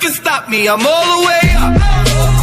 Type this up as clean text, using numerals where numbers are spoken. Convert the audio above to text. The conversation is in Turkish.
can stop me, I'm all the way up.